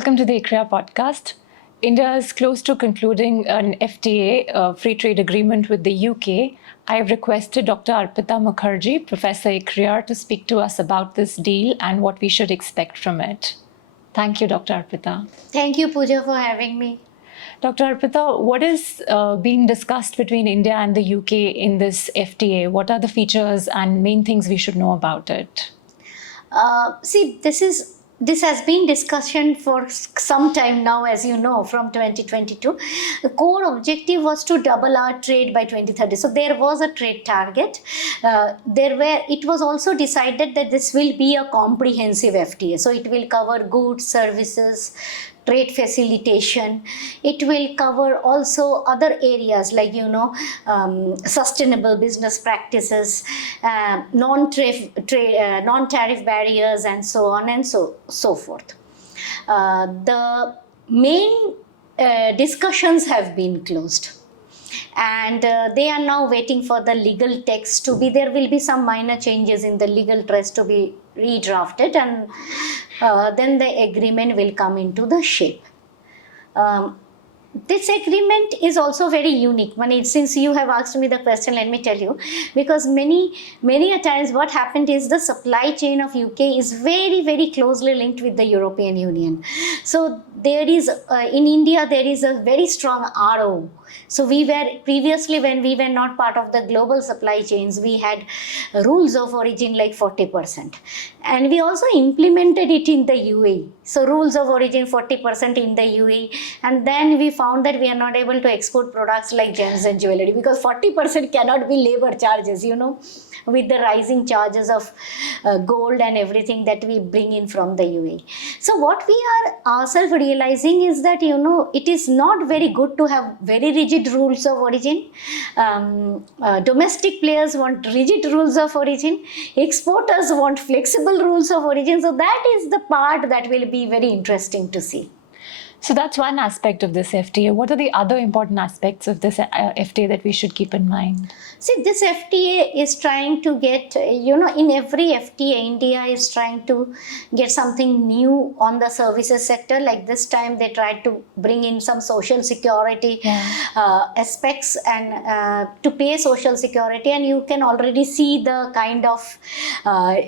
Welcome to the ICRIER podcast. India is close to concluding an FTA, a free trade agreement with the UK. I have requested Dr. Arpita Mukherjee, Professor ICRIER, to speak to us about this deal and what we should expect from it. Thank you, Dr. Arpita. Thank you, Puja, for having me. Dr. Arpita, what is being discussed between India and the UK in this FTA? What are the features and main things we should know about it? This has been discussion for some time now, as you know, from 2022. The core objective was to double our trade by 2030. So there was a trade target. It was also decided that this will be a comprehensive FTA. So it will cover goods, services, trade facilitation. It will cover also other areas like, sustainable business practices, non-tariff barriers, and so on and so forth. The main discussions have been closed. And they are now waiting for the legal text to be. There will be some minor changes in the legal text to be redrafted, and then the agreement will come into the shape. This agreement is also very unique. Since you have asked me the question, let me tell you, because many a times what happened is the supply chain of UK is very, very closely linked with the European Union. So there is, in India, there is a very strong RO. So we were previously, when we were not part of the global supply chains, we had rules of origin like 40%. And we also implemented it in the UAE. So rules of origin 40% in the UAE. And then we found that we are not able to export products like gems and jewelry because 40% cannot be labor charges, with the rising charges of gold and everything that we bring in from the UAE. So what we are ourselves realizing is that, it is not very good to have very rigid rules of origin. Domestic players want rigid rules of origin. Exporters want flexible rules of origin. So that is the part that will be very interesting to see. So that's one aspect of this FTA. What are the other important aspects of this FTA that we should keep in mind? See, this FTA is trying to get, in every FTA, India is trying to get something new on the services sector. Like this time, they tried to bring in some social security aspects and to pay social security. And you can already see the kind of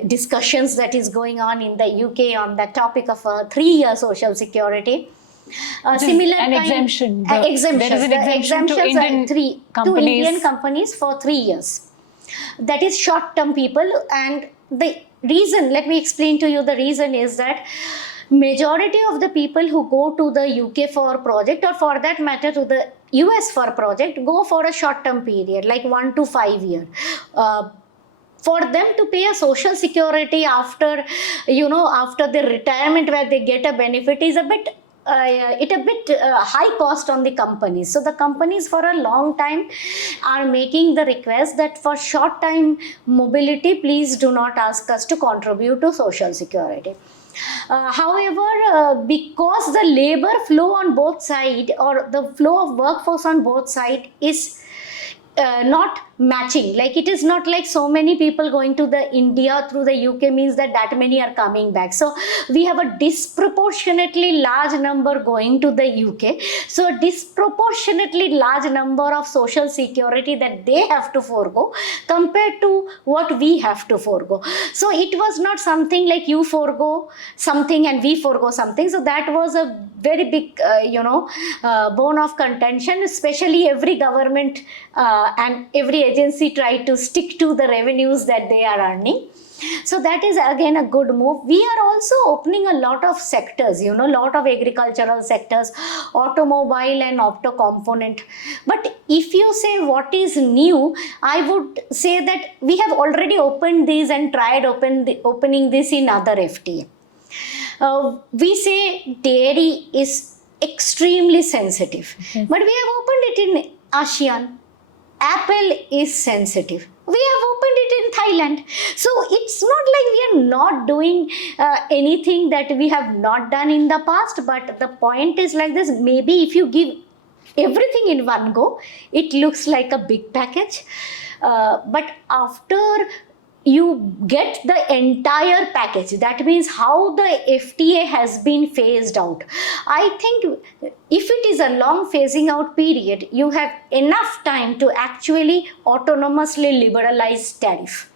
discussions that is going on in the UK on the topic of 3-year social security. Similar an exemption. Exemptions. There is an exemption to Indian companies for 3 years. That is short-term people. And the reason, let me explain to you the reason is that majority of the people who go to the UK for a project, or for that matter to the US for a project, go for a short-term period, like 1 to 5 years. For them to pay a social security after the retirement where they get a benefit is a bit high cost on the companies. So the companies for a long time are making the request that for short time mobility, please do not ask us to contribute to social security. However, because the labor flow on both sides, or the flow of workforce on both sides is not matching. Like it is not like so many people going to the India through the UK means that many are coming back. So we have a disproportionately large number going to the UK. So a disproportionately large number of social security that they have to forego compared to what we have to forego. So it was not something like you forego something and we forego something. So that was a very big, bone of contention, especially every government and every agency tried to stick to the revenues that they are earning. So that is again a good move. We are also opening a lot of sectors, lot of agricultural sectors, automobile and auto component. But if you say what is new, I would say that we have already opened these and tried opening this in other FTA. We say dairy is extremely sensitive, but we have opened it in ASEAN. Apple is sensitive. We have opened it in Thailand. So it's not like we are not doing anything that we have not done in the past. But the point is like this, maybe if you give everything in one go, it looks like a big package. But after you get the entire package. That means how the FTA has been phased out. I think if it is a long phasing out period, you have enough time to actually autonomously liberalize tariff.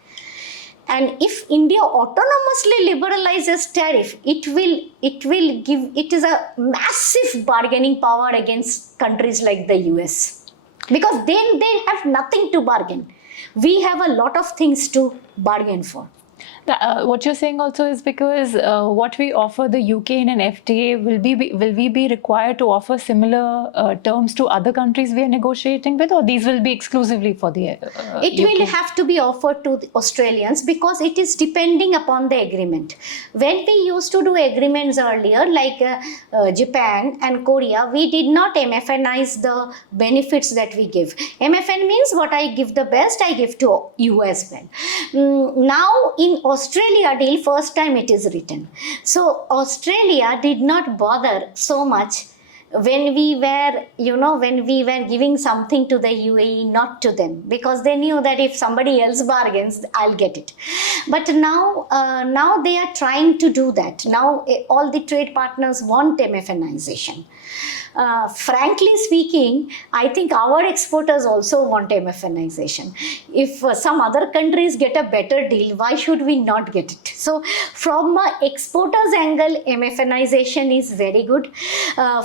And if India autonomously liberalizes tariff, it is a massive bargaining power against countries like the US. Because then they have nothing to bargain. We have a lot of things to bargain for. What you're saying also is because what we offer the UK in an FTA, will we be required to offer similar terms to other countries we are negotiating with, or these will be exclusively for the It UK? will have to be offered to the Australians because it is depending upon the agreement. When we used to do agreements earlier, like Japan and Korea, we did not MFNize the benefits that we give. MFN means what I give the best, I give to you as well. Now in Australia deal, first time it is written. So Australia did not bother so much when we were giving something to the UAE, not to them, because they knew that if somebody else bargains, I'll get it. But now they are trying to do that. Now all the trade partners want MFNization. Frankly speaking, I think our exporters also want MFNization. If some other countries get a better deal, why should we not get it? So from an exporter's angle, MFNization is very good.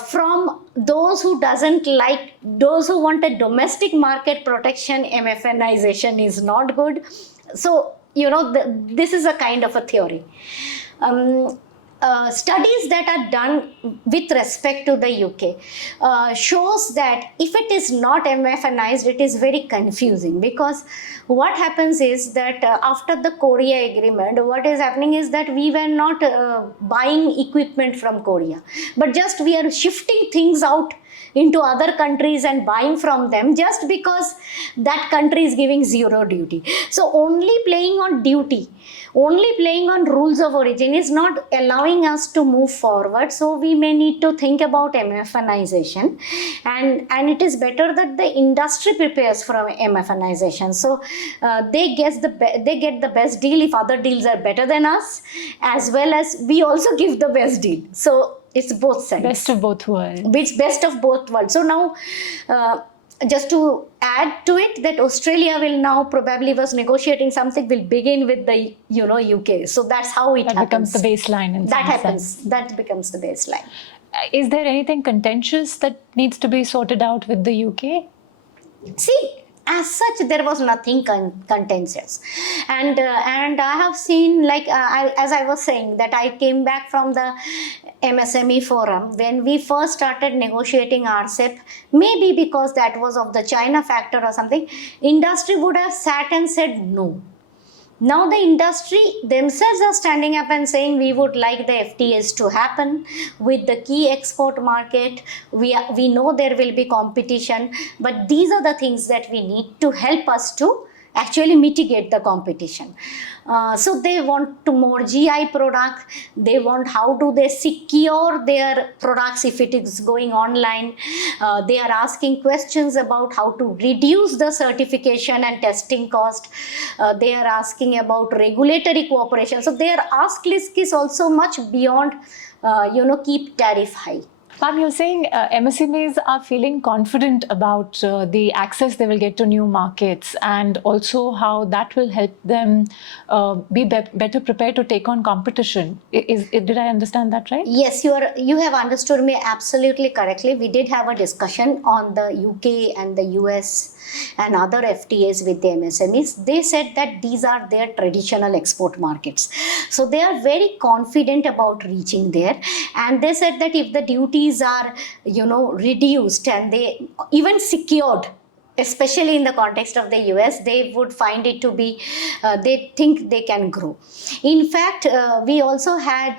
From those who want a domestic market protection, MFNization is not good. So, this is a kind of a theory. Studies that are done with respect to the UK shows that if it is not MFNized, it is very confusing, because what happens is that after the Korea agreement, what is happening is that we were not buying equipment from Korea, but just we are shifting things out into other countries and buying from them just because that country is giving zero duty. So only playing on duty, only playing on rules of origin is not allowing us to move forward. So we may need to think about MFNization, and it is better that the industry prepares for MFNization. So they get the best deal if other deals are better than us, as well as we also give the best deal. So it's both sides. Best of both worlds. Which best of both worlds. So now, just to add to it, that Australia will now probably was negotiating something, will begin with the UK. So that's how it happens. That becomes the baseline. That becomes the baseline. Is there anything contentious that needs to be sorted out with the UK? See, as such, there was nothing contentious, and I have seen, like as I was saying, that I came back from the MSME forum when we first started negotiating RCEP. Maybe because that was of the China factor or something, industry would have sat and said no. Now the industry themselves are standing up and saying we would like the FTAs to happen with the key export market. We know there will be competition, but these are the things that we need to help us to actually mitigate the competition. So they want to more GI product. They want how do they secure their products if it is going online. They are asking questions about how to reduce the certification and testing cost. They are asking about regulatory cooperation. So their ask list is also much beyond, keep tariff high. Ma'am, you're saying MSMEs are feeling confident about the access they will get to new markets, and also how that will help them be better prepared to take on competition. Did I understand that right? Yes, you have understood me absolutely correctly. We did have a discussion on the UK and the US and other FTAs with the MSMEs. They said that these are their traditional export markets. So they are very confident about reaching there. And they said that if the duties are, reduced and they even secured, especially in the context of the US, they would find it to be, they think they can grow. In fact, we also had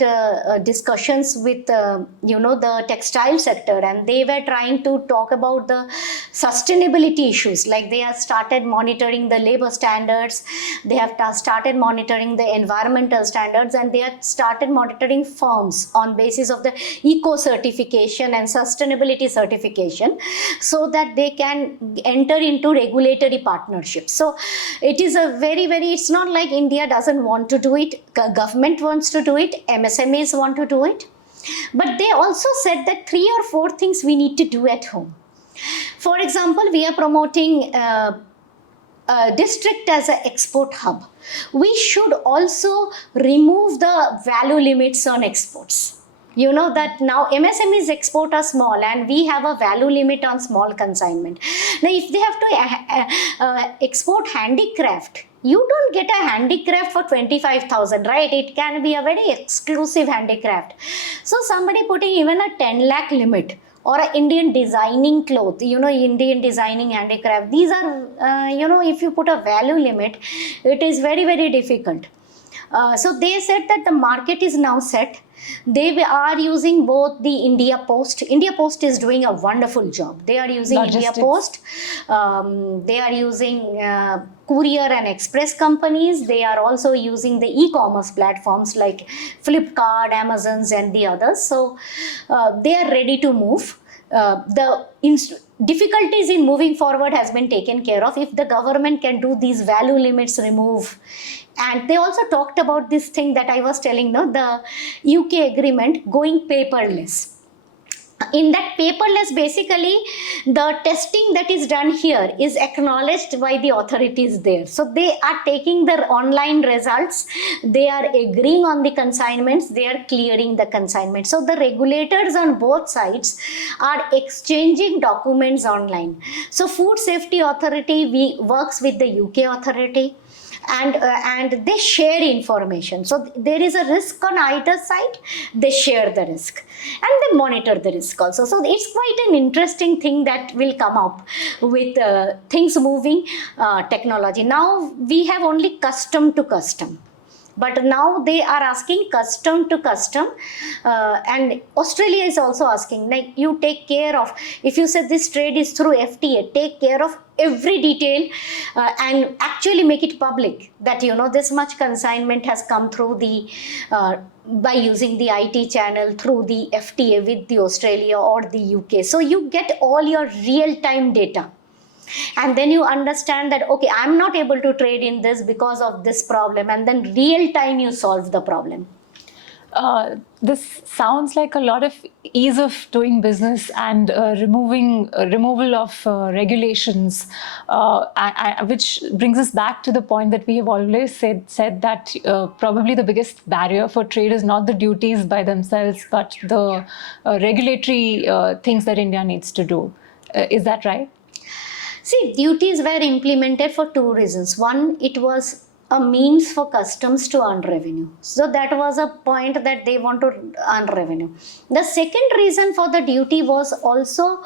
discussions with, the textile sector, and they were trying to talk about the sustainability issues, like they have started monitoring the labor standards, they have started monitoring the environmental standards, and they have started monitoring firms on basis of the eco certification and sustainability certification, so that they can enter into regulatory partnerships. So it is a very, it's not like India doesn't want to do it, government wants to do it, MSMEs want to do it, but they also said that 3 or 4 things we need to do at home. For example, we are promoting district as an export hub. We should also remove the value limits on exports. You know that now MSMEs export are small, and we have a value limit on small consignment. Now, if they have to export handicraft, you don't get a handicraft for 25,000, right? It can be a very exclusive handicraft. So somebody putting even a 10 lakh limit, or a Indian designing cloth, Indian designing handicraft. These are, if you put a value limit, it is very, very difficult. So they said that the market is now set. They are using both the India Post. India Post is doing a wonderful job. They are using Logistics. India Post. They are using courier and express companies. They are also using the e-commerce platforms like Flipkart, Amazons, and the others. So they are ready to move. The difficulties in moving forward has been taken care of. If the government can do these value limits remove. And they also talked about this thing that I was telling, the UK agreement going paperless. In that paperless, basically, the testing that is done here is acknowledged by the authorities there. So they are taking their online results, they are agreeing on the consignments, they are clearing the consignments. So the regulators on both sides are exchanging documents online. So Food Safety Authority works with the UK authority, and they share information. So there is a risk on either side, they share the risk, and they monitor the risk also. So it's quite an interesting thing that will come up with things moving, technology. Now we have only custom to custom, but now they are asking custom to custom, and Australia is also asking, like, you take care of, if you said this trade is through FTA, take care of every detail and actually make it public, that this much consignment has come through the by using the IT channel through the FTA with the Australia or the UK. So you get all your real-time data. And then you understand that, okay, I'm not able to trade in this because of this problem, and then real time you solve the problem. This sounds like a lot of ease of doing business and removal of regulations, which brings us back to the point that we have always said that probably the biggest barrier for trade is not the duties by themselves, but the regulatory things that India needs to do. Is that right? See, duties were implemented for 2 reasons. One, it was a means for customs to earn revenue. So that was a point that they want to earn revenue. The second reason for the duty was also,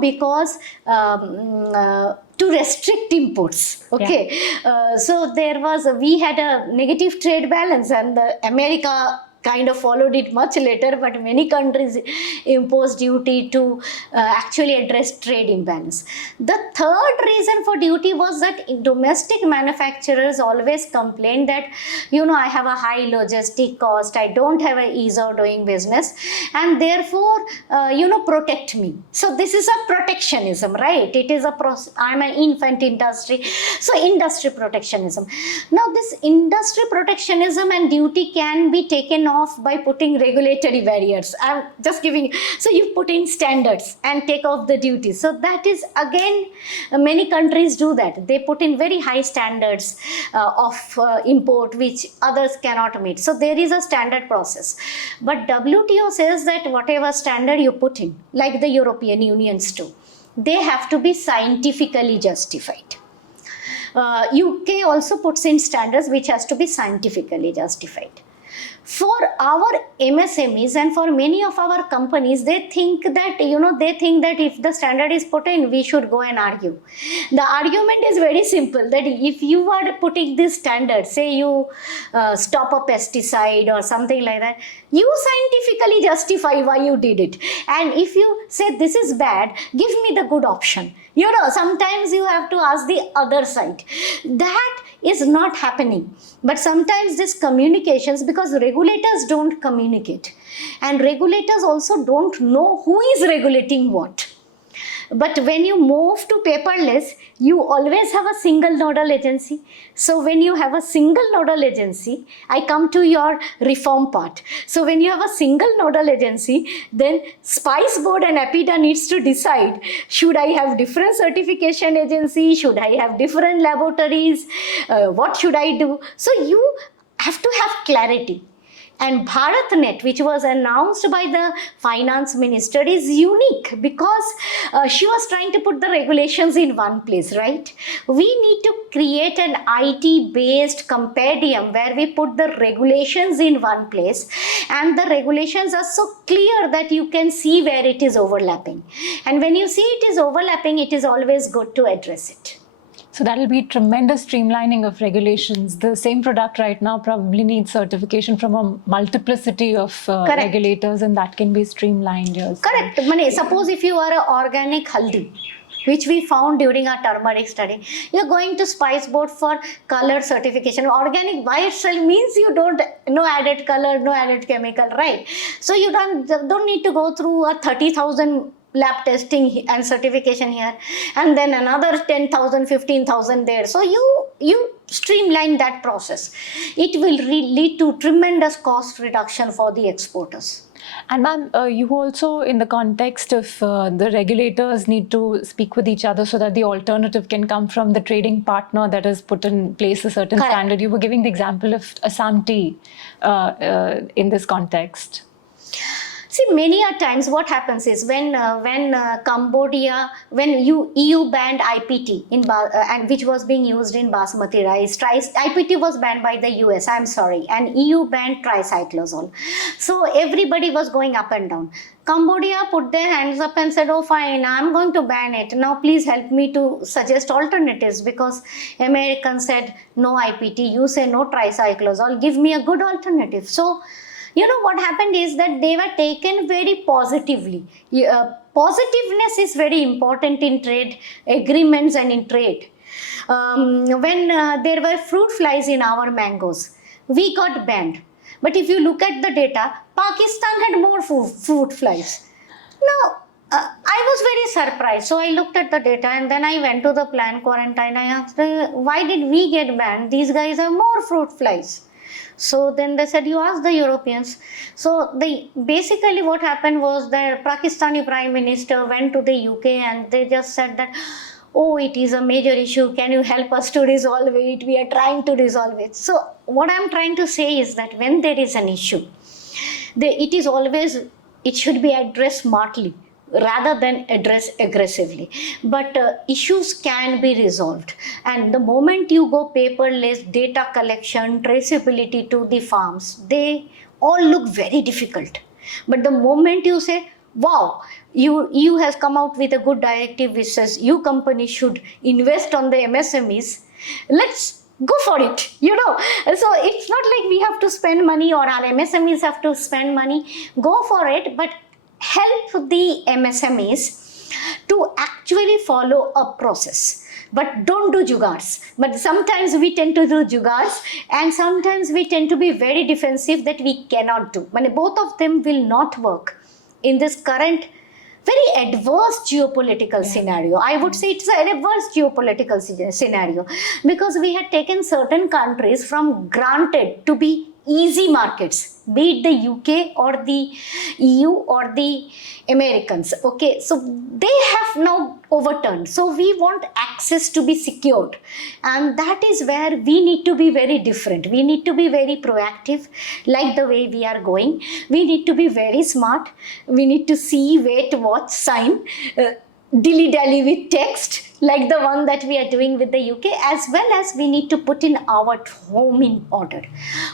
because to restrict imports. Okay. Yeah. So we had a negative trade balance, and America kind of followed it much later, but many countries imposed duty to actually address trade imbalance. The third reason for duty was that domestic manufacturers always complained that, I have a high logistic cost, I don't have an ease of doing business, and therefore, protect me. So this is a protectionism, right? It is I'm an infant industry. So industry protectionism. Now this industry protectionism and duty can be taken off by putting regulatory barriers. I'm just giving, so you put in standards and take off the duties. So that is, again, many countries do that. They put in very high standards of import, which others cannot meet. So there is a standard process. But WTO says that whatever standard you put in, like the European Unions do, they have to be scientifically justified. UK also puts in standards which has to be scientifically justified. For our MSMEs and for many of our companies, they think that if the standard is put in, we should go and argue. The argument is very simple, that if you are putting this standard, say you stop a pesticide or something like that, you scientifically justify why you did it. And if you say this is bad, give me the good option. Sometimes you have to ask the other side. That is not happening. But sometimes this communications, because regulators don't communicate, and regulators also don't know who is regulating what. But when you move to paperless, you always have a single nodal agency. So when you have a single nodal agency, I come to your reform part. So when you have a single nodal agency, then Spice Board and APIDA needs to decide, should I have different certification agency? Should I have different laboratories? What should I do? So you have to have clarity. And BharatNet, which was announced by the finance minister, is unique because she was trying to put the regulations in one place, right? We need to create an IT-based compendium where we put the regulations in one place, and the regulations are so clear that you can see where it is overlapping. And when you see it is overlapping, it is always good to address it. So that'll be tremendous streamlining of regulations. The same product right now probably needs certification from a multiplicity of regulators, and that can be streamlined. Correct. Suppose if you are an organic haldi, which we found during our turmeric study, you're going to Spice Board for color certification. Organic by itself means you don't, no added color, no added chemical, right? So you don't need to go through a 30,000 lab testing and certification here, and then another 10,000, 15,000 there. So you streamline that process. It will lead to tremendous cost reduction for the exporters. And ma'am, you also, in the context of the regulators need to speak with each other so that the alternative can come from the trading partner that has put in place a certain standard. You were giving the example of Assam tea in this context. See, many a times what happens is when Cambodia, when EU banned IPT and which was being used in basmati rice, IPT was banned by the US, and EU banned tricyclosol. So everybody was going up and down. Cambodia put their hands up and said, oh fine, I'm going to ban it. Now please help me to suggest alternatives, because Americans said no IPT, you say no tricyclosol, give me a good alternative. So what happened is that they were taken very positively. Positiveness is very important in trade agreements and in trade. When there were fruit flies in our mangoes, we got banned. But if you look at the data, Pakistan had more fruit flies. Now, I was very surprised. So I looked at the data and then I went to the planned quarantine. I asked, why did we get banned? These guys have more fruit flies. So then they said, you ask the Europeans. So basically what happened was that Pakistani Prime Minister went to the UK and they just said that, oh, it is a major issue. Can you help us to resolve it? We are trying to resolve it. So what I'm trying to say is that when there is an issue, it should be addressed smartly rather than addressed aggressively. But issues can be resolved. And the moment you go paperless, data collection, traceability to the farms, they all look very difficult. But the moment you say, wow, EU has come out with a good directive which says you companies should invest on the MSMEs, let's go for it, So it's not like we have to spend money or our MSMEs have to spend money. Go for it, but help the MSMEs to actually follow a process. But don't do jugaads. But sometimes we tend to do jugaads, and sometimes we tend to be very defensive that we cannot do. Both of them will not work in this current very adverse geopolitical scenario. I would say it's an adverse geopolitical scenario, because we had taken certain countries from granted to be easy markets, be it the UK or the EU or the Americans. Okay, so they have now overturned. So we want access to be secured, and that is where we need to be very different. We need to be very proactive, like the way we are going. We need to be very smart. We need to see, wait, watch, sign. dilly-dally with text like the one that we are doing with the UK, as well as we need to put in our home in order.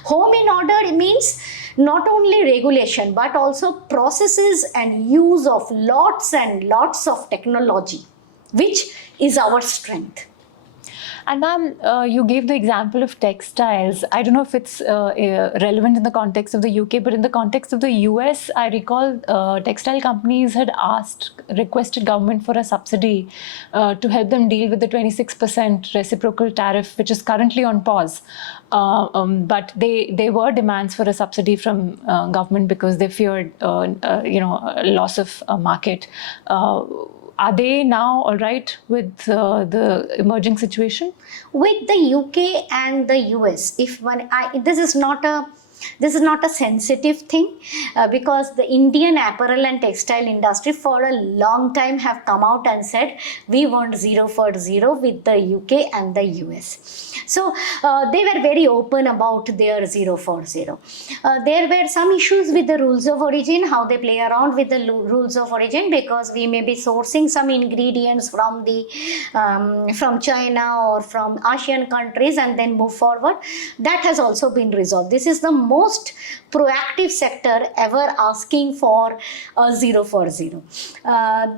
Home in order means not only regulation but also processes and use of lots and lots of technology, which is our strength. And ma'am, you gave the example of textiles. I don't know if it's relevant in the context of the UK, but in the context of the US, I recall textile companies had requested government for a subsidy to help them deal with the 26% reciprocal tariff, which is currently on pause. But there were demands for a subsidy from government because they feared, loss of market. Are they now all right with the emerging situation? With the UK and the US, this is not a sensitive thing because the Indian apparel and textile industry for a long time have come out and said we want 0 for 0 with the UK and the US. So they were very open about their 0 for 0. There were some issues with the rules of origin, how they play around with the rules of origin, because we may be sourcing some ingredients from from China or from ASEAN countries and then move forward. That has also been resolved. This is the most proactive sector ever asking for a 0 for 0.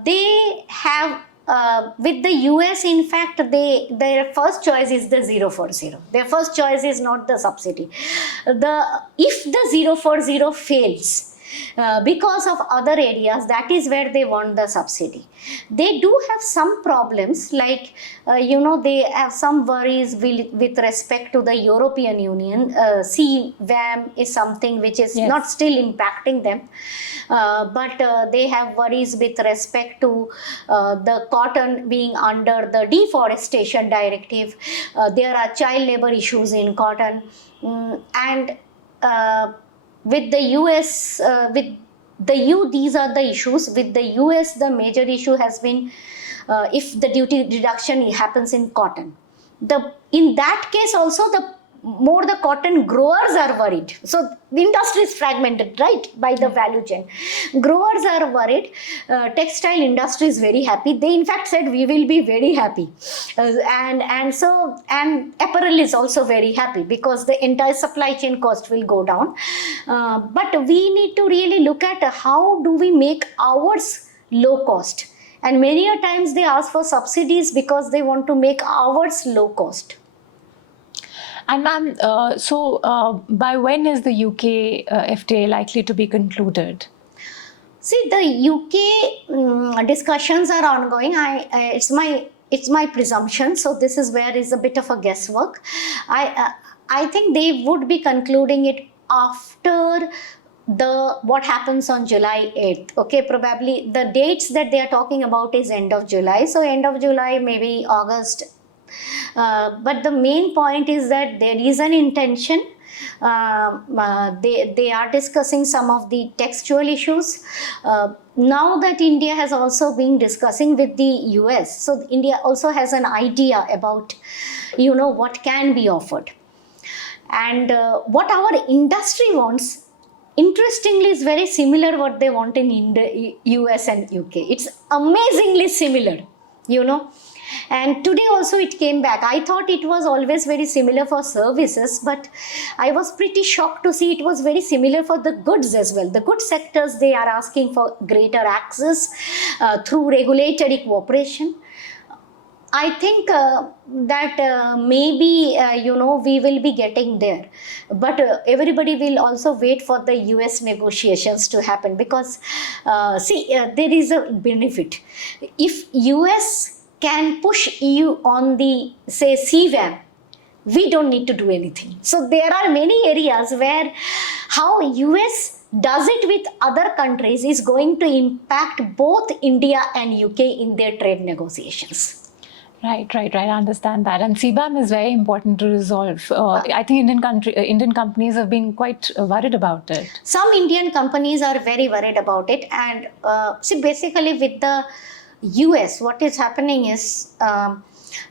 They have with the US, in fact, their first choice is the 0 for 0. Their first choice is not the subsidy. If the 0 for 0 fails, because of other areas, that is where they want the subsidy. They do have some problems, like they have some worries with respect to the European Union. CBAM is something which is not still impacting them, but they have worries with respect to the cotton being under the deforestation directive. There are child labor issues in cotton, and with the US, with the EU, these are the issues. With the US, the major issue has been if the duty reduction happens in cotton. In that case also, more the cotton growers are worried. So the industry is fragmented, right, by the value chain. Growers are worried. Textile industry is very happy. They in fact said we will be very happy, and apparel is also very happy because the entire supply chain cost will go down. But we need to really look at how do we make ours low cost. And many a times they ask for subsidies because they want to make ours low cost. And ma'am, by when is the UK FTA likely to be concluded? See, the UK discussions are ongoing. It's my presumption. So this is where is a bit of a guesswork. I think they would be concluding it after what happens on July 8th. Okay, probably the dates that they are talking about is end of July. So end of July, maybe August. But the main point is that there is an intention. They are discussing some of the textual issues. Now that India has also been discussing with the US, so India also has an idea about, what can be offered. And what our industry wants, interestingly, is very similar what they want in India, US and UK. It's amazingly similar, And today also it came back. I thought it was always very similar for services, but I was pretty shocked to see it was very similar for the goods as well. The goods sectors, they are asking for greater access through regulatory cooperation. I think that maybe, we will be getting there. But everybody will also wait for the US negotiations to happen because, there is a benefit. If US can push EU on the, say, CBAM, we don't need to do anything. So there are many areas where how US does it with other countries is going to impact both India and UK in their trade negotiations. Right. I understand that. And CBAM is very important to resolve. I think Indian companies have been quite worried about it. Some Indian companies are very worried about it. And basically with the US, what is happening is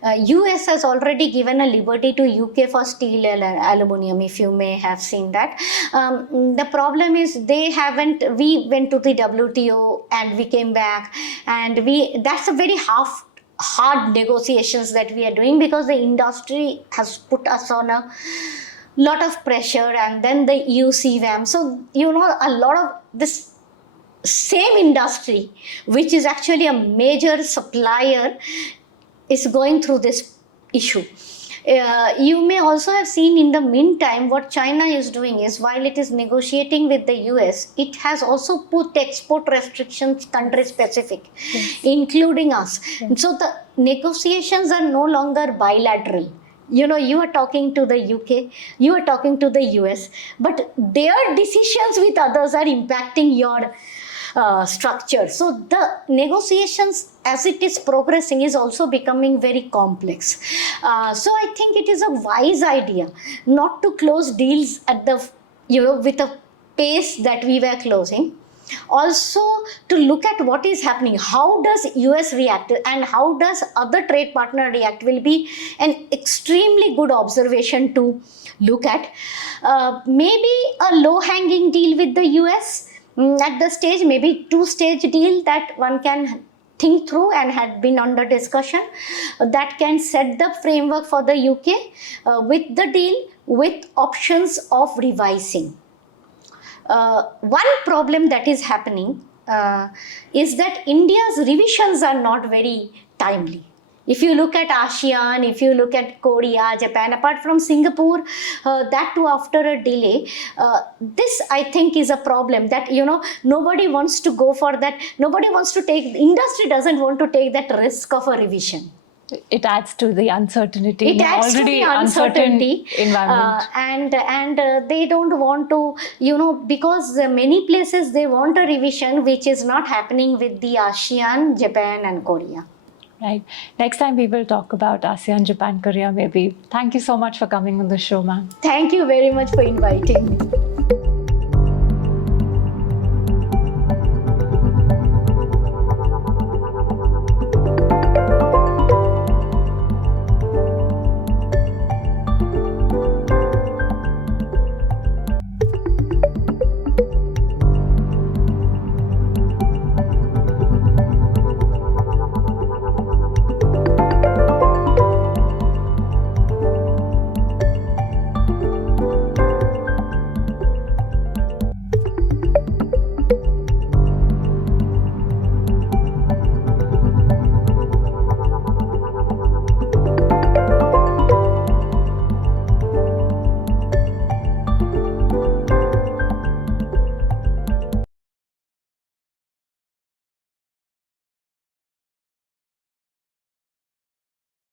US has already given a liberty to UK for steel and aluminium, if you may have seen that. The problem is they haven't, we went to the WTO and we came back, and that's a very hard negotiations that we are doing, because the industry has put us on a lot of pressure, and then the EU CBAM. So, a lot of this same industry, which is actually a major supplier, is going through this issue. You may also have seen in the meantime what China is doing is, while it is negotiating with the US, it has also put export restrictions country specific, yes, including us. Yes. So the negotiations are no longer bilateral. You are talking to the UK, you are talking to the US, but their decisions with others are impacting your structure. So the negotiations, as it is progressing, is also becoming very complex. So I think it is a wise idea not to close deals at the, with a pace that we were closing. Also to look at what is happening, how does US react and how does other trade partner react, will be an extremely good observation to look at. Maybe a low-hanging deal with the US at the stage, maybe two-stage deal that one can think through and had been under discussion, that can set the framework for the UK with the deal, with options of revising. One problem that is happening is that India's revisions are not very timely. If you look at ASEAN, if you look at Korea, Japan, apart from Singapore, that too after a delay, this I think is a problem that, nobody wants to go for that. Nobody wants to take, the industry doesn't want to take that risk of a revision. It adds to the uncertainty. It adds to the uncertainty environment. And they don't want to, because many places they want a revision, which is not happening with the ASEAN, Japan and Korea. Right. Next time we will talk about ASEAN, Japan, Korea maybe. Thank you so much for coming on the show, ma'am. Thank you very much for inviting me.